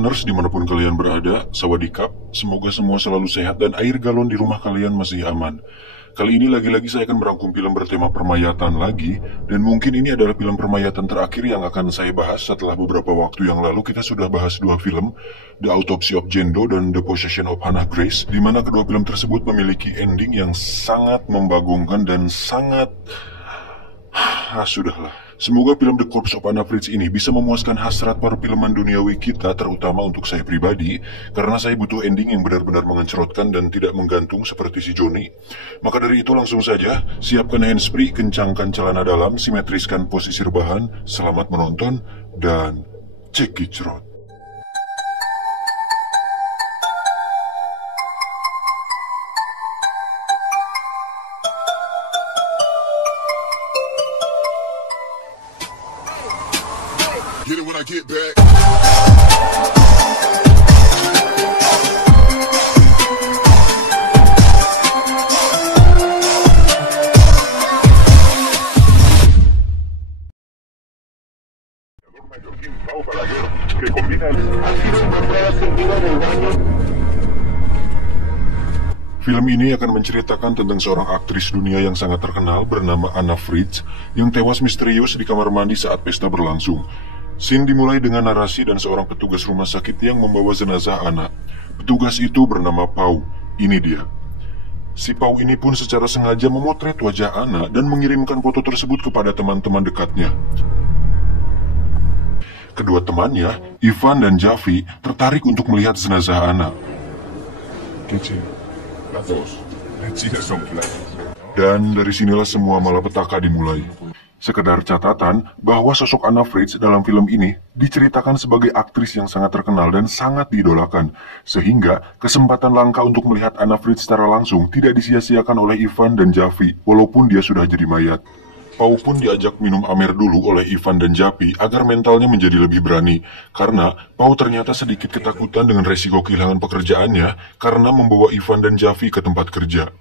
Funers dimanapun kalian berada, sawadikap, semoga semua selalu sehat dan air galon di rumah kalian masih aman. Kali ini lagi-lagi saya akan merangkum film bertema permayatan lagi, dan mungkin ini adalah film permayatan terakhir yang akan saya bahas setelah beberapa waktu yang lalu kita sudah bahas dua film, The Autopsy of Jane Doe dan The Possession of Hannah Grace, di mana kedua film tersebut memiliki ending yang sangat membagongkan dan sangat... sudahlah. Semoga film The Corpse of Anna Fritz ini bisa memuaskan hasrat perfilman duniawi kita, terutama untuk saya pribadi, karena saya butuh ending yang benar-benar mengencerotkan dan tidak menggantung seperti si Johnny. Maka dari itu langsung saja, siapkan handsfree, kencangkan celana dalam, simetriskan posisi rebahan, selamat menonton, dan cekicrot. Get it when I get back. Film ini akan menceritakan tentang seorang aktris dunia yang sangat terkenal bernama Anna Fritz yang tewas misterius di kamar mandi saat pesta berlangsung. Scene dimulai dengan narasi dan seorang petugas rumah sakit yang membawa jenazah Anna. Petugas itu bernama Pau. Ini dia. Si Pau ini pun secara sengaja memotret wajah Anna dan mengirimkan foto tersebut kepada teman-teman dekatnya. Kedua temannya, Ivan dan Javi, tertarik untuk melihat jenazah Anna. Dan dari sinilah semua malapetaka dimulai. Sekedar catatan bahwa sosok Anna Fritz dalam film ini diceritakan sebagai aktris yang sangat terkenal dan sangat diidolakan, sehingga kesempatan langka untuk melihat Anna Fritz secara langsung tidak disia-siakan oleh Ivan dan Javi, walaupun dia sudah jadi mayat. Pau pun diajak minum amer dulu oleh Ivan dan Javi agar mentalnya menjadi lebih berani, karena Pau ternyata sedikit ketakutan dengan resiko kehilangan pekerjaannya karena membawa Ivan dan Javi ke tempat kerja.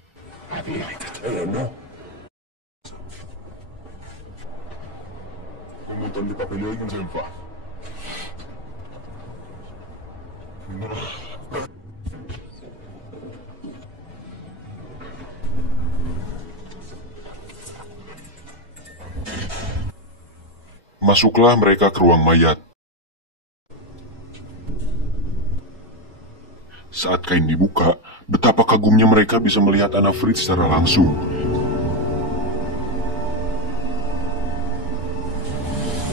Un montón de papeleo y no se enfa. Masuklah mereka ke ruang mayat. Saat kain dibuka, betapa kagumnya mereka bisa melihat Anna Fritz secara langsung.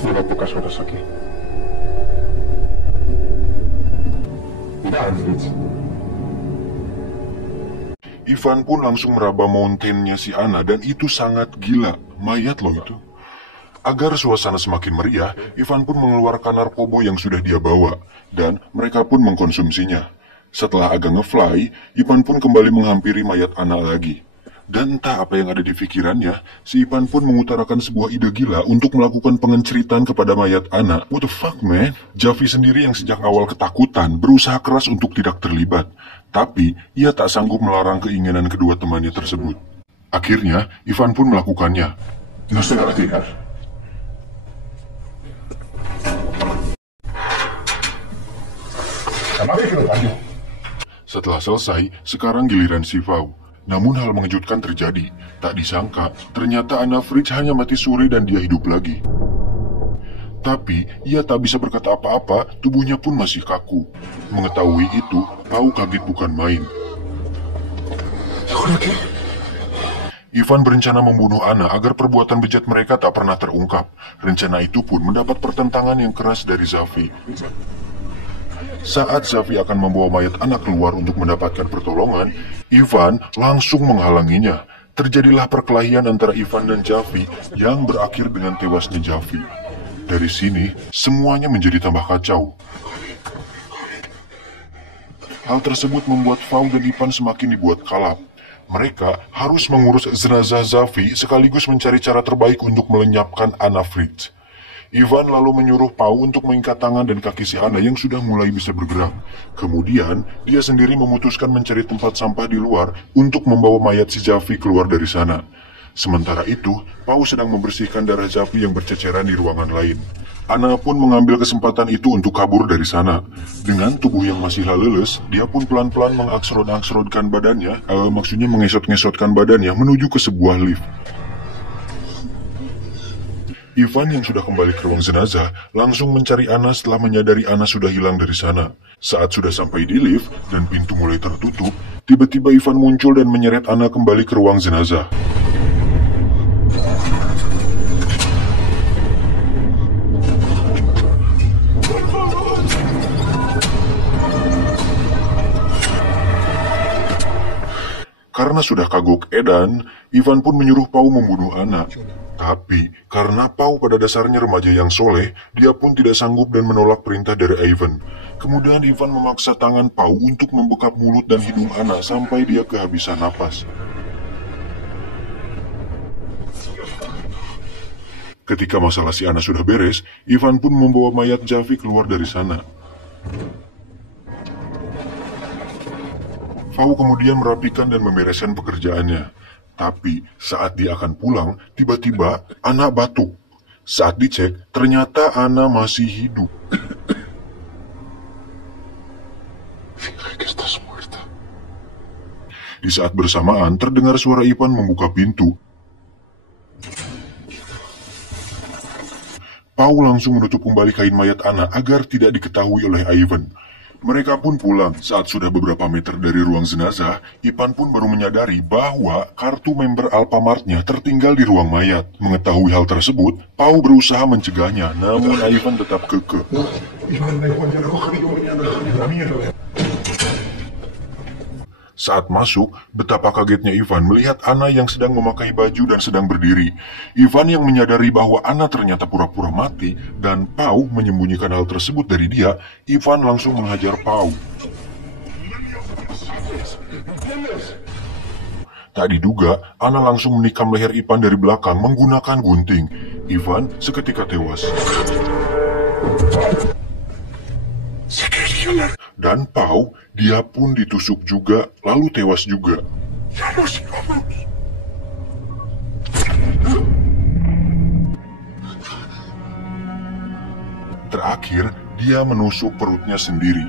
Lleva pocas horas aquí. Mira, Fritz. Ivan pun langsung meraba mountain-nya si Anna dan itu sangat gila. Mayat loh itu. Agar suasana semakin meriah, Ivan pun mengeluarkan narkoba yang sudah dia bawa, dan mereka pun mengkonsumsinya. Setelah agak ngefly, Ivan pun kembali menghampiri mayat Anna lagi. Dan entah apa yang ada di pikirannya, si Ivan pun mengutarakan sebuah ide gila untuk melakukan pengenceritan kepada mayat Anna. What the fuck, man? Javi sendiri yang sejak awal ketakutan, berusaha keras untuk tidak terlibat. Tapi, ia tak sanggup melarang keinginan kedua temannya tersebut. Akhirnya, Ivan pun melakukannya. No se va a retirar. Setelah selesai, sekarang giliran si Pau. Namun hal mengejutkan terjadi. Tak disangka, ternyata Anna Fritz hanya mati suri dan dia hidup lagi. Tapi, ia tak bisa berkata apa-apa, tubuhnya pun masih kaku. Mengetahui itu, Pau kaget bukan main. Ivan berencana membunuh Anna agar perbuatan bejat mereka tak pernah terungkap. Rencana itu pun mendapat pertentangan yang keras dari Javi. Saat Javi akan membawa mayat Anna keluar untuk mendapatkan pertolongan, Ivan langsung menghalanginya. Terjadilah perkelahian antara Ivan dan Javi yang berakhir dengan tewasnya Javi. Dari sini, semuanya menjadi tambah kacau. Hal tersebut membuat Pau dan Ivan semakin dibuat kalap. Mereka harus mengurus jenazah Javi sekaligus mencari cara terbaik untuk melenyapkan Anna Fritz. Ivan lalu menyuruh Pau untuk mengikat tangan dan kaki si Anna yang sudah mulai bisa bergerak. Kemudian, dia sendiri memutuskan mencari tempat sampah di luar untuk membawa mayat si Javi keluar dari sana. Sementara itu, Pau sedang membersihkan darah Javi yang berceceran di ruangan lain. Ana pun mengambil kesempatan itu untuk kabur dari sana. Dengan tubuh yang masih leles, dia pun pelan-pelan mengaksrod-aksrodkan badannya, maksudnya mengesot-ngesotkan badannya menuju ke sebuah lift. Ivan yang sudah kembali ke ruang jenazah langsung mencari Ana setelah menyadari Ana sudah hilang dari sana. Saat sudah sampai di lift dan pintu mulai tertutup, tiba-tiba Ivan muncul dan menyeret Ana kembali ke ruang jenazah. Karena sudah kagok edan, Ivan pun menyuruh Pau membunuh Ana. Tapi, karena Pau pada dasarnya remaja yang soleh, dia pun tidak sanggup dan menolak perintah dari Ivan. Kemudian Ivan memaksa tangan Pau untuk membekap mulut dan hidung Ana sampai dia kehabisan napas. Ketika masalah si Ana sudah beres, Ivan pun membawa mayat Javi keluar dari sana. Pau kemudian merapikan dan membereskan pekerjaannya. Tapi saat dia akan pulang, tiba-tiba Ana batuk. Saat dicek, ternyata Ana masih hidup. Di saat bersamaan, terdengar suara Ivan membuka pintu. Pau langsung menutup kembali kain mayat Ana agar tidak diketahui oleh Ivan. Mereka pun pulang. Saat sudah beberapa meter dari ruang jenazah, Ivan pun baru menyadari bahwa kartu member Alfamart-nya tertinggal di ruang mayat. Mengetahui hal tersebut, Pau berusaha mencegahnya, namun Ivan tetap kekeh. Saat masuk, betapa kagetnya Ivan melihat Ana yang sedang memakai baju dan sedang berdiri. Ivan yang menyadari bahwa Ana ternyata pura-pura mati dan Pau menyembunyikan hal tersebut dari dia, Ivan langsung menghajar Pau. Tak diduga, Ana langsung menikam leher Ivan dari belakang menggunakan gunting. Ivan seketika tewas. Dan Pau, dia pun ditusuk juga, lalu tewas juga. Terakhir, dia menusuk perutnya sendiri.